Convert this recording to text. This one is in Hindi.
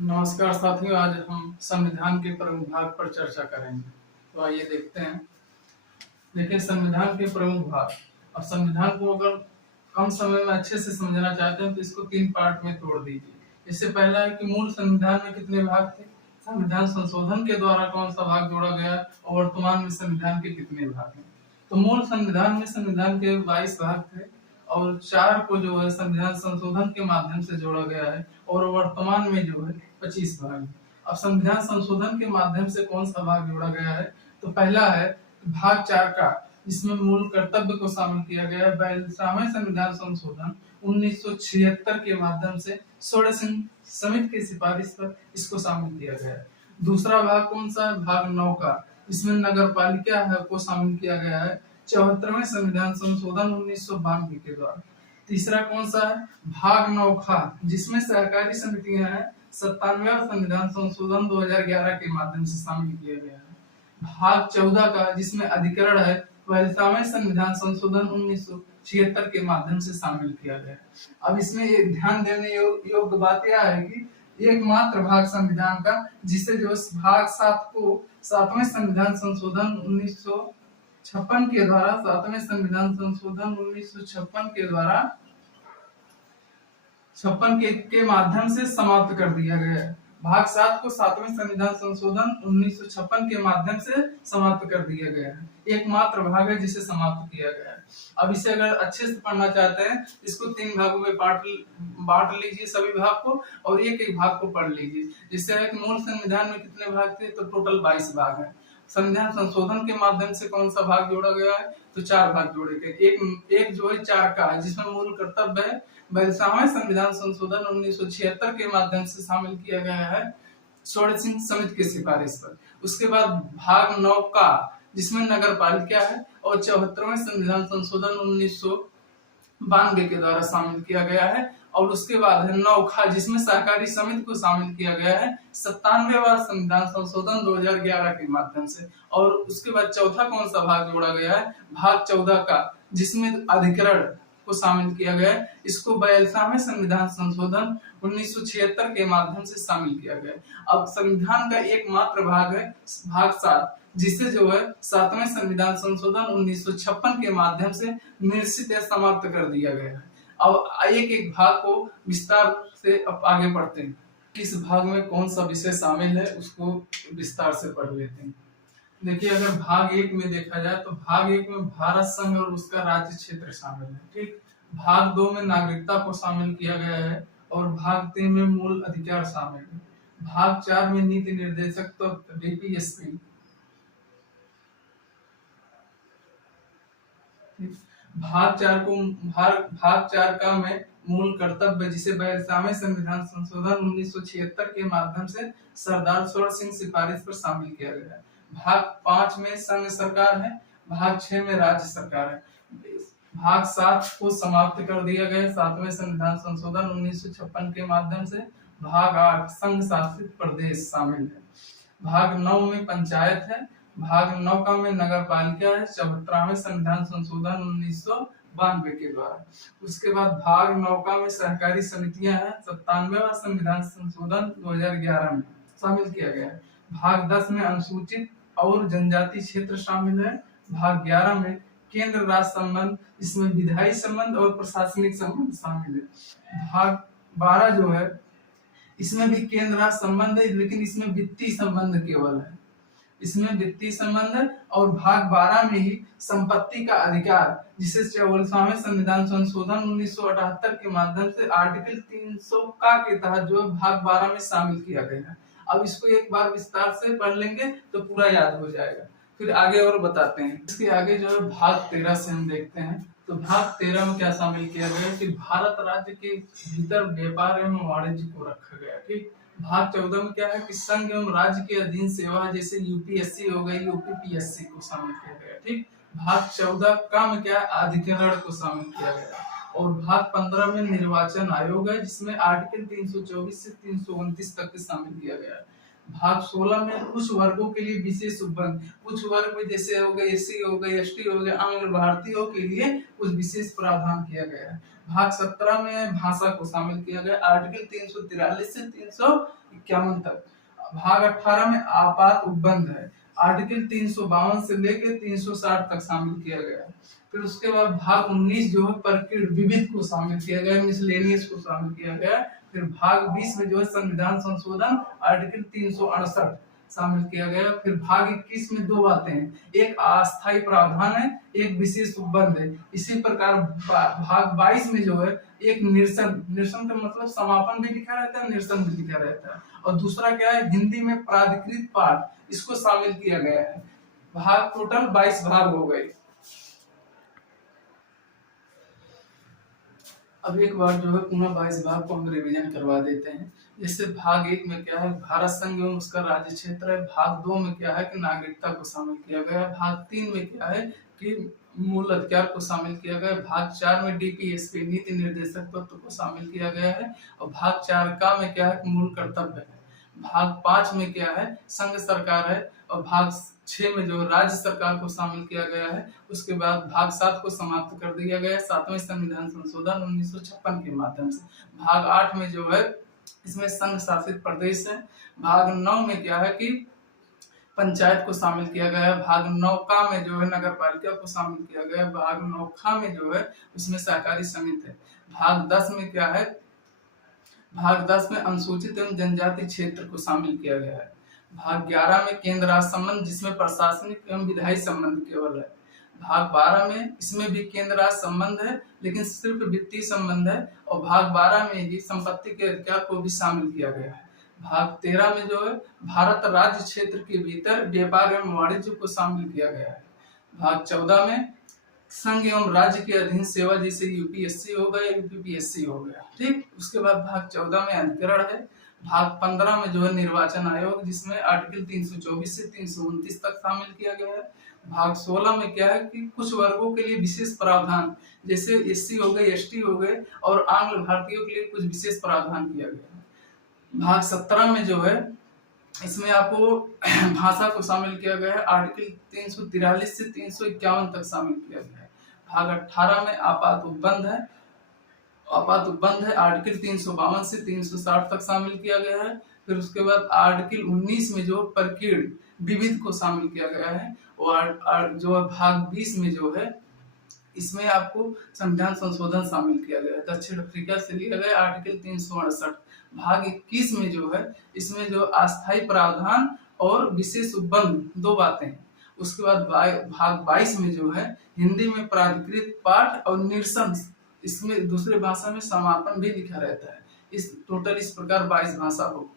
नमस्कार साथियों, आज हम संविधान के प्रमुख भाग पर चर्चा करेंगे। तो आइए देखते हैं। देखिए, संविधान के प्रमुख भाग। अब संविधान को अगर कम समय में अच्छे से समझना चाहते हैं तो इसको 3 पार्ट में तोड़ दीजिए। इससे पहला है कि मूल संविधान में कितने भाग थे, संविधान संशोधन के द्वारा कौन सा भाग जोड़ा गया और वर्तमान में संविधान के कितने भाग हैं। तो मूल संविधान में संविधान के 22 भाग थे और 4 को जो है संविधान संशोधन के माध्यम से जोड़ा गया है और वर्तमान में जो है 25 भाग है। अब संविधान संशोधन के माध्यम से कौन सा भाग जोड़ा गया है, तो पहला है भाग 4 का, जिसमें मूल कर्तव्य को शामिल किया गया है। 42वां संविधान संशोधन 1976 के माध्यम से षोडश समिति की सिफारिश पर इसको शामिल किया गया है। दूसरा भाग कौन सा है, भाग 9 का, इसमें नगर पालिका को शामिल किया गया है 74वें संविधान संशोधन 1992 के द्वारा। तीसरा कौन सा है, भाग 9 खा, जिसमें सहकारी समितियां हैं 97वां संविधान संशोधन 2011 के माध्यम से शामिल किया गया है। भाग 14 का, जिसमें अधिकरण है 42वें संविधान संशोधन 1976 के माध्यम से शामिल किया गया है। अब इसमें एक ध्यान देने योग्य बात यह है कि एकमात्र भाग संविधान का जिसे जो भाग 7 को 7वें संविधान संशोधन 1956 के द्वारा 7वें संविधान संशोधन 1956 के द्वारा 56 के माध्यम से समाप्त कर दिया गया है। भाग 7 को 7वें संविधान संशोधन 1956 के माध्यम से समाप्त कर दिया गया है। एकमात्र भाग है जिसे समाप्त किया गया है। अब इसे अगर अच्छे से पढ़ना चाहते हैं, इसको 3 भागों में बांट लीजिए सभी भाग को और एक एक भाग को पढ़ लीजिए। जिससे है कि मूल संविधान में कितने भाग थे, तो टोटल 22 भाग है। संविधान संशोधन के माध्यम से कौन सा भाग जोड़ा गया है, तो 4 भाग जोड़े गए। एक जो है 4 का है, जिसमें मूल कर्तव्य है 42वां संविधान संशोधन 1976 के माध्यम से शामिल किया गया है षोडश समिति की सिफारिश पर। उसके बाद भाग 9 का, जिसमें नगर पालिका है, और 74वें संविधान संशोधन 1992 के द्वारा शामिल किया गया है। और उसके बाद है 9 खा, जिसमें सहकारी समिति को शामिल किया गया है 97वां संविधान संशोधन 2011 के माध्यम से। और उसके बाद चौथा कौन सा भाग जोड़ा गया है, भाग 14 का, जिसमें अधिकरण को शामिल किया गया है। इसको 42वें संविधान संशोधन 1976 के माध्यम से शामिल किया गया है। अब संविधान का एकमात्र भाग है भाग 7, जिसे जो है 7वें संविधान संशोधन 1956 के माध्यम से निश्चित या समाप्त कर दिया गया है। अब एक एक भाग को विस्तार से अब आगे पढ़ते हैं। किस भाग में कौन सा विषय शामिल है उसको विस्तार से पढ़ लेते हैं। देखिए, अगर भाग 1 में देखा जाए तो भाग 1 में भारत संघ और उसका राज्य क्षेत्र शामिल है। ठीक। भाग 2 में नागरिकता को शामिल किया गया है और भाग 3 में मूल अधिकार शामिल है। भाग 4 में नीति निर्देशक तत्व डीपीएसपी। भाग 4 का में मूल कर्तव्य, जिसे 42वें संविधान संशोधन 1976 के माध्यम से सरदार सरोवर सिंह सिफारिश पर शामिल किया गया है। भाग 5 में संघ सरकार है। भाग 6 में राज्य सरकार है। भाग 7 को समाप्त कर दिया गया 7वें संविधान संशोधन 1956 के माध्यम से। भाग 8 संघ शासित प्रदेश शामिल है। भाग 9 में पंचायत है। भाग 9 का में नगर पालिका है 74वें संविधान संशोधन 1992 के द्वारा। उसके बाद भाग 9 का में सहकारी समितियां हैं 97वां संविधान संशोधन 2011 में शामिल किया गया है। भाग 10 में अनुसूचित और जनजाति क्षेत्र शामिल है। भाग 11 में केंद्र राज्य संबंध, इसमें विधायी संबंध और प्रशासनिक संबंध शामिल है। भाग 12 जो है, इसमें भी केंद्र राज्य संबंध है, लेकिन इसमें वित्तीय संबंध केवल है। इसमें वित्तीय संबंध है। और भाग 12 में ही संपत्ति का अधिकार, जिसे 44वें संविधान संशोधन 1978 के माध्यम से आर्टिकल 300 का के तहत जो भाग 12 में शामिल किया गया है। अब इसको एक बार विस्तार से पढ़ लेंगे तो पूरा याद हो जाएगा। फिर आगे और बताते हैं। इसके आगे जो है भाग 13 से हम देखते हैं। तो भाग 13 में क्या शामिल किया गया कि भारत राज्य के भीतर व्यापार एवं वाणिज्य को रखा गया। ठीक। भाग 14 में क्या है कि संघ एवं राज्य के अधीन सेवा, जैसे यूपीएससी हो गई, यूपीपीएससी को शामिल किया गया। ठीक। भाग 14 का में क्या, अधिकरण को शामिल किया गया। और भाग 15 में निर्वाचन आयोग है, जिसमें आर्टिकल 324 से 329 तक शामिल किया गया है। भाग 16 में कुछ वर्गों के लिए विशेष उपबंध, कुछ वर्ग में जैसे हो गए एससी हो गए, एसटी हो गए, आंग्ल भारतीयों के लिए कुछ विशेष प्रावधान किया गया है। भाग 17 में भाषा को शामिल किया गया, आर्टिकल 343 से 351 तक। भाग 18 में आपात उपबंध है, आर्टिकल 352 से लेकर 360 तक शामिल किया गया है। फिर उसके बाद भाग 19 जो है प्रकीर्ण विविध को शामिल किया गया, मिसलेनियस को शामिल किया गया। फिर भाग 20 में जो है संविधान संशोधन आर्टिकल 368 शामिल किया गया। फिर भाग 21 में दो बातें हैं, एक अस्थायी प्रावधान है, एक विशेष उपबंध है। इसी प्रकार भाग 22 में जो है एक निरसन, निरसन का मतलब समापन भी लिखा रहता है, निरसन भी लिखा रहता है। और दूसरा क्या है, हिंदी में प्राधिकृत पाठ, इसको शामिल किया गया है। भाग टोटल 22 भाग हो गए। अब एक बार जो है पुनः 22 भाग को हम रिवीजन करवा देते हैं। जैसे भाग 1 में क्या है, भारत संघ एवं उसका राज्य क्षेत्र है। भाग 2 में क्या है कि नागरिकता को शामिल किया गया है। भाग 3 में क्या है कि मूल अधिकार को शामिल किया गया है। भाग 4 में डीपीएसपी नीति निर्देशक तत्व को शामिल किया गया है। और भाग 4 का में क्या है कि मूल कर्तव्य है। भाग 5 में क्या है, संघ सरकार है। और भाग 6 में जो राज्य सरकार को शामिल किया गया है। उसके बाद भाग 7 को समाप्त कर दिया गया है 7वें संविधान संशोधन 1956 के माध्यम से। भाग 8 में जो है इसमें संघ शासित प्रदेश है। भाग 9 में क्या है कि पंचायत को शामिल किया गया है। भाग 9 का में जो है नगर पालिका को शामिल किया गया है। भाग 9 खा में जो है उसमें सहकारी समिति है। भाग 10 में क्या है, भाग 10 में अनुसूचित एवं जनजाति क्षेत्र को शामिल किया गया है। भाग 11 में केंद्र राज्य संबंध, जिसमें प्रशासनिक एवं विधायी संबंध केवल है। भाग 12 में इसमें भी केंद्र राज्य संबंध है, लेकिन सिर्फ वित्तीय संबंध है। और भाग 12 में ही संपत्ति के अधिकार को भी शामिल किया गया है। भाग 13 में जो है भारत राज्य क्षेत्र के भीतर व्यापार एवं वाणिज्य को शामिल किया गया है। भाग 14 में संघ एवं राज्य के अधीन सेवा, जैसे यूपीएससी हो गया, यूपीपीएससी हो गया, ठीक। उसके बाद भाग 14 में अधिकरण है। भाग 15 में जो है निर्वाचन आयोग, जिसमें आर्टिकल 324 से 329 तक शामिल किया गया है। भाग 16 में क्या है कि कुछ वर्गों के लिए विशेष प्रावधान, जैसे एससी हो गए, एसटी हो गए, और आंग्ल भारतीयों के लिए कुछ विशेष प्रावधान किया गया है। भाग 17 में जो है इसमें आपको भाषा को शामिल किया गया है, आर्टिकल 343 से 351 तक शामिल किया गया है। भाग 18 में आपात उपबंध है, आपात उपबंध है, आर्टिकल 352 से 360 तक शामिल किया गया है। फिर उसके बाद आर्टिकल 19 में जो प्रकीर्ण विविध को शामिल किया गया है। और जो भाग 20 में जो है इसमें आपको संविधान संशोधन शामिल किया गया है, दक्षिण अफ्रीका से लिया गया आर्टिकल 368। भाग 21 में जो है इसमें जो अस्थायी प्रावधान और विशेष उपबंध दो बातें हैं। उसके बाद भाग 22 में जो है हिंदी में प्राधिकृत पाठ और निरसन, इसमें दूसरे भाषा में समापन भी लिखा रहता है। इस प्रकार 22 भाषा होगी।